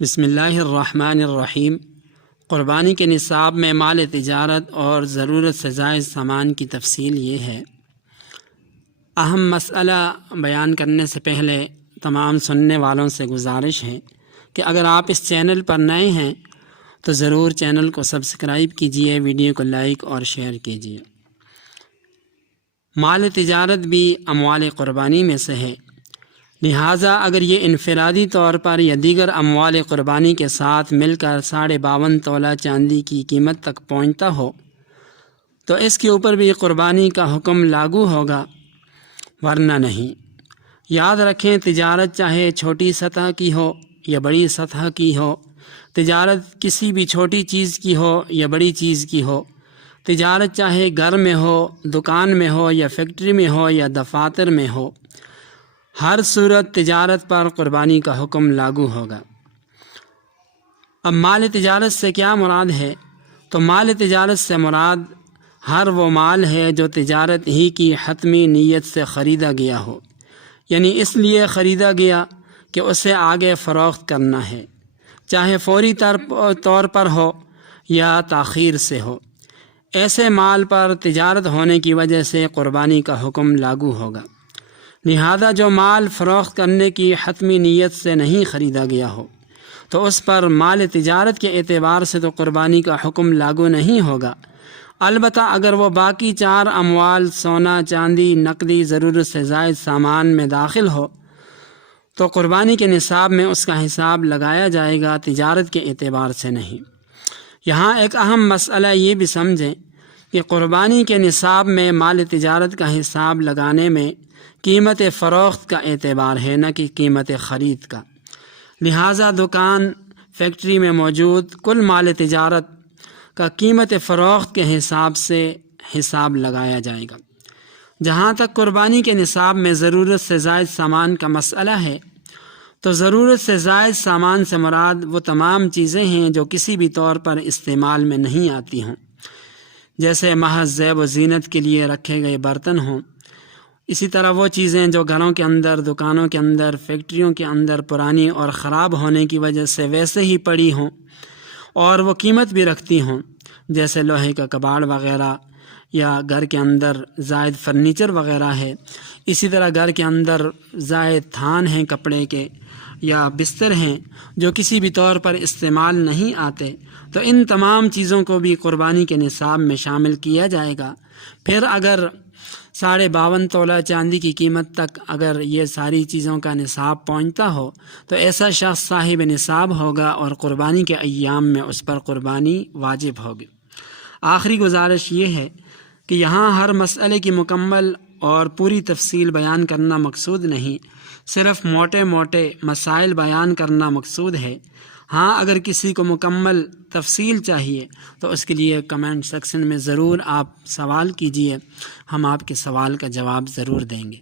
بسم اللہ الرحمن الرحیم۔ قربانی کے نصاب میں مال تجارت اور ضرورت سے زائد سامان کی تفصیل یہ ہے۔ اہم مسئلہ بیان کرنے سے پہلے تمام سننے والوں سے گزارش ہے کہ اگر آپ اس چینل پر نئے ہیں تو ضرور چینل کو سبسکرائب کیجئے، ویڈیو کو لائک اور شیئر کیجئے۔ مال تجارت بھی اموال قربانی میں سے ہے، لہٰذا اگر یہ انفرادی طور پر یا دیگر اموال قربانی کے ساتھ مل کر 52.5 تولہ چاندی کی قیمت تک پہنچتا ہو تو اس کے اوپر بھی قربانی کا حکم لاگو ہوگا، ورنہ نہیں۔ یاد رکھیں، تجارت چاہے چھوٹی سطح کی ہو یا بڑی سطح کی ہو، تجارت کسی بھی چھوٹی چیز کی ہو یا بڑی چیز کی ہو، تجارت چاہے گھر میں ہو، دکان میں ہو یا فیکٹری میں ہو یا دفاتر میں ہو، ہر صورت تجارت پر قربانی کا حکم لاگو ہوگا۔ اب مال تجارت سے کیا مراد ہے؟ تو مال تجارت سے مراد ہر وہ مال ہے جو تجارت ہی کی حتمی نیت سے خریدا گیا ہو، یعنی اس لیے خریدا گیا کہ اسے آگے فروخت کرنا ہے، چاہے فوری طور پر ہو یا تاخیر سے ہو۔ ایسے مال پر تجارت ہونے کی وجہ سے قربانی کا حکم لاگو ہوگا۔ لہذا جو مال فروخت کرنے کی حتمی نیت سے نہیں خریدا گیا ہو تو اس پر مال تجارت کے اعتبار سے تو قربانی کا حکم لاگو نہیں ہوگا۔ البتہ اگر وہ باقی 4 اموال سونا، چاندی، نقدی، ضرورت سے زائد سامان میں داخل ہو تو قربانی کے نصاب میں اس کا حساب لگایا جائے گا، تجارت کے اعتبار سے نہیں۔ یہاں ایک اہم مسئلہ یہ بھی سمجھیں کہ قربانی کے نصاب میں مال تجارت کا حساب لگانے میں قیمت فروخت کا اعتبار ہے، نہ کہ قیمت خرید کا۔ لہٰذا دکان، فیکٹری میں موجود کل مال تجارت کا قیمت فروخت کے حساب سے حساب لگایا جائے گا۔ جہاں تک قربانی کے نصاب میں ضرورت سے زائد سامان کا مسئلہ ہے تو ضرورت سے زائد سامان سے مراد وہ تمام چیزیں ہیں جو کسی بھی طور پر استعمال میں نہیں آتی ہوں، جیسے محض زیب و زینت کے لیے رکھے گئے برتن ہوں۔ اسی طرح وہ چیزیں جو گھروں کے اندر، دکانوں کے اندر، فیکٹریوں کے اندر پرانی اور خراب ہونے کی وجہ سے ویسے ہی پڑی ہوں اور وہ قیمت بھی رکھتی ہوں، جیسے لوہے کا کباڑ وغیرہ، یا گھر کے اندر زائد فرنیچر وغیرہ ہے۔ اسی طرح گھر کے اندر زائد تھان ہیں کپڑے کے یا بستر ہیں جو کسی بھی طور پر استعمال نہیں آتے، تو ان تمام چیزوں کو بھی قربانی کے نصاب میں شامل کیا جائے گا۔ پھر اگر 52.5 تولہ چاندی کی قیمت تک اگر یہ ساری چیزوں کا نصاب پہنچتا ہو تو ایسا شخص صاحب نصاب ہوگا اور قربانی کے ایام میں اس پر قربانی واجب ہوگی۔ آخری گزارش یہ ہے کہ یہاں ہر مسئلے کی مکمل اور پوری تفصیل بیان کرنا مقصود نہیں، صرف موٹے موٹے مسائل بیان کرنا مقصود ہے۔ ہاں، اگر کسی کو مکمل تفصیل چاہیے تو اس کے لیے کمنٹ سیکشن میں ضرور آپ سوال کیجئے، ہم آپ کے سوال کا جواب ضرور دیں گے۔